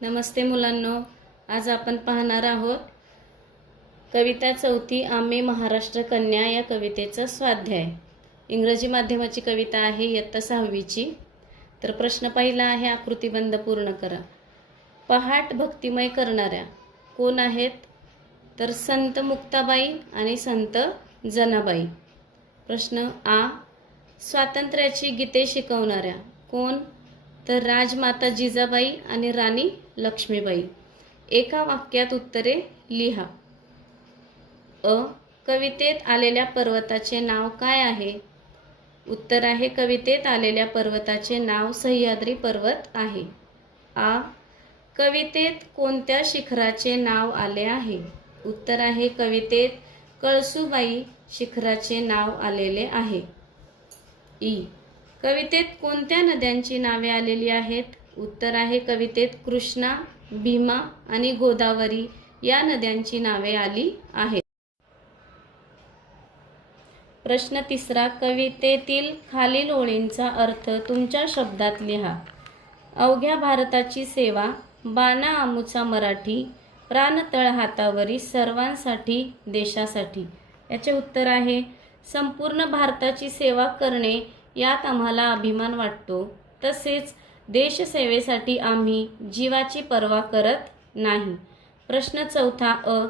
नमस्ते मुलांनो, आज आपण पाहणार आहोत कविता चौथी आम्ही महाराष्ट्र कन्या या कवितेचा स्वाध्याय। इंग्रजी माध्यमाची कविता आहे, इयत्ता 6वीची। तर प्रश्न पहिला आहे, आकृतिबंध पूर्ण करा। पहाट भक्तिमय करणाऱ्या कोण आहेत? तर संत मुक्ताबाई आणि संत जनाबाई। प्रश्न आ, स्वातंत्र्याची गीते शिकवणाऱ्या कोण? तर राजमाता जिजाबाई आणि राणी लक्ष्मीबाई। एका वाक्यात उत्तरे लिहा। अ, कवितेत आलेल्या पर्वताचे नाव काय आहे? उत्तर आहे, कवितेत आलेल्या पर्वताचे नाव सह्याद्री पर्वत आहे। आ, कवितेत कोणत्या शिखराचे नाव आले आहे? उत्तर आहे, कवितेत कळसूबाई शिखराचे नाव आलेले आहे। ई, कवितेत कोणत्या नद्यांची नावे आलेली आहेत? उत्तर आहे, कवितेत कृष्णा, भीमा आणि गोदावरी या नद्यांची नावे आली आहेत। प्रश्न तिसरा, कवितेतील खालील ओळींचा अर्थ तुमच्या शब्दात लिहा। अवघ्या भारताची सेवा, बाणा आमुचा मराठी, प्राण तळ हातावरी, सर्वांसाठी देशासाठी। याचे उत्तर आहे, संपूर्ण भारताची सेवा करणे यात आम्हाला अभिमान वाटतो, तसेच देशसेवेसाठी आम्ही जीवाची पर्वा करत नाही। प्रश्न चौथा अ,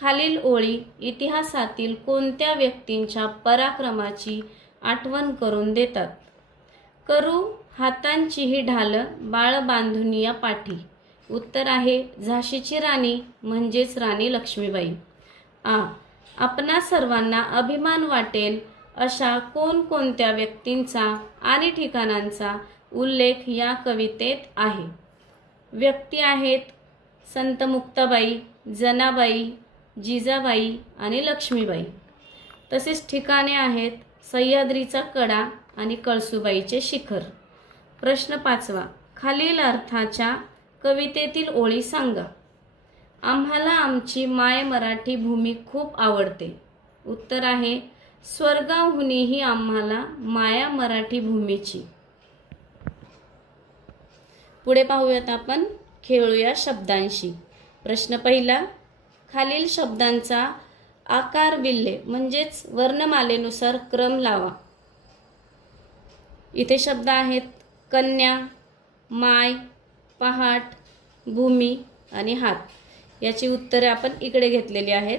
खालील ओळी इतिहासातील कोणत्या व्यक्तींच्या पराक्रमाची आठवण करून देतात? करू हातांचीही ढाल, बाळ बांधून या पाठी। उत्तर आहे, झाशीची राणी म्हणजेच राणी लक्ष्मीबाई। आ, आपणा सर्वांना अभिमान वाटेल अशा कोणकोणत्या व्यक्तींचा आणि ठिकाणांचा उल्लेख या कवितेत आहे? व्यक्ती आहेत संत मुक्ताबाई, जनाबाई, जिजाबाई आणि लक्ष्मीबाई। तसेच ठिकाणे आहेत सह्याद्रीचा कडा आणि कळसूबाईचे शिखर। प्रश्न पाचवा, खालील अर्थाच्या कवितेतील ओळी सांगा। आम्हाला आमची माय मराठी भूमी खूप आवडते। उत्तर आहे, स्वर्गाहूनही आम्हाला माया मराठी भूमीची। पुढे पाहूयात आपण, खेळूया शब्दांशी। प्रश्न पहिला, खालील शब्दांचा आकार विल्हे म्हणजेच वर्णमालेनुसार क्रम लावा। इथे शब्द आहेत कन्या, माय, पहाट, भूमी आणि हात। याची उत्तरे आपण इकडे घेतलेली आहेत।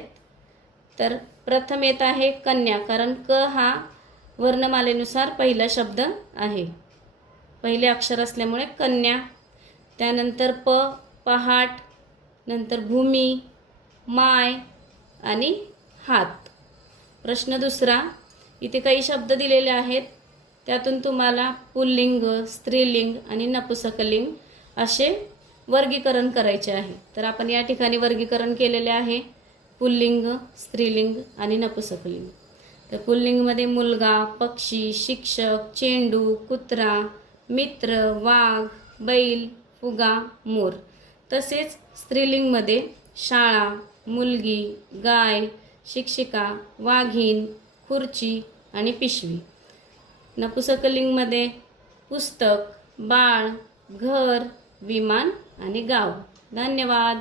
तर प्रथम येत आहे कन्या, कारण क हा वर्णमालेनुसार पहिला शब्द आहे, पहिले अक्षर असल्यामुळे कन्या। त्यानंतर प, पहाट, नंतर भूमी, माय आणि हात। प्रश्न दुसरा, इथे काही शब्द दिलेले आहेत, त्यातून तुम्हाला पुल्लिंग, स्त्रीलिंग आणि नपुंसकलिंग असे वर्गीकरण करायचे आहे। तर आपण या ठिकाणी वर्गीकरण केलेले आहे, पुल्लिंग, स्त्रीलिंग आणि नपुंसकलिंग। तर पुल्लिंगमध्ये मुलगा, पक्षी, शिक्षक, चेंडू, कुत्रा, मित्र, वाघ, बैल, फुगा, मोर। तसेच स्त्रीलिंगमध्ये शाळा, मुलगी, गाय, शिक्षिका, वाघीण, खुर्ची आणि पिशवी। नपुंसकलिंगमध्ये पुस्तक, बाळ, घर, विमान आणि गाव। धन्यवाद।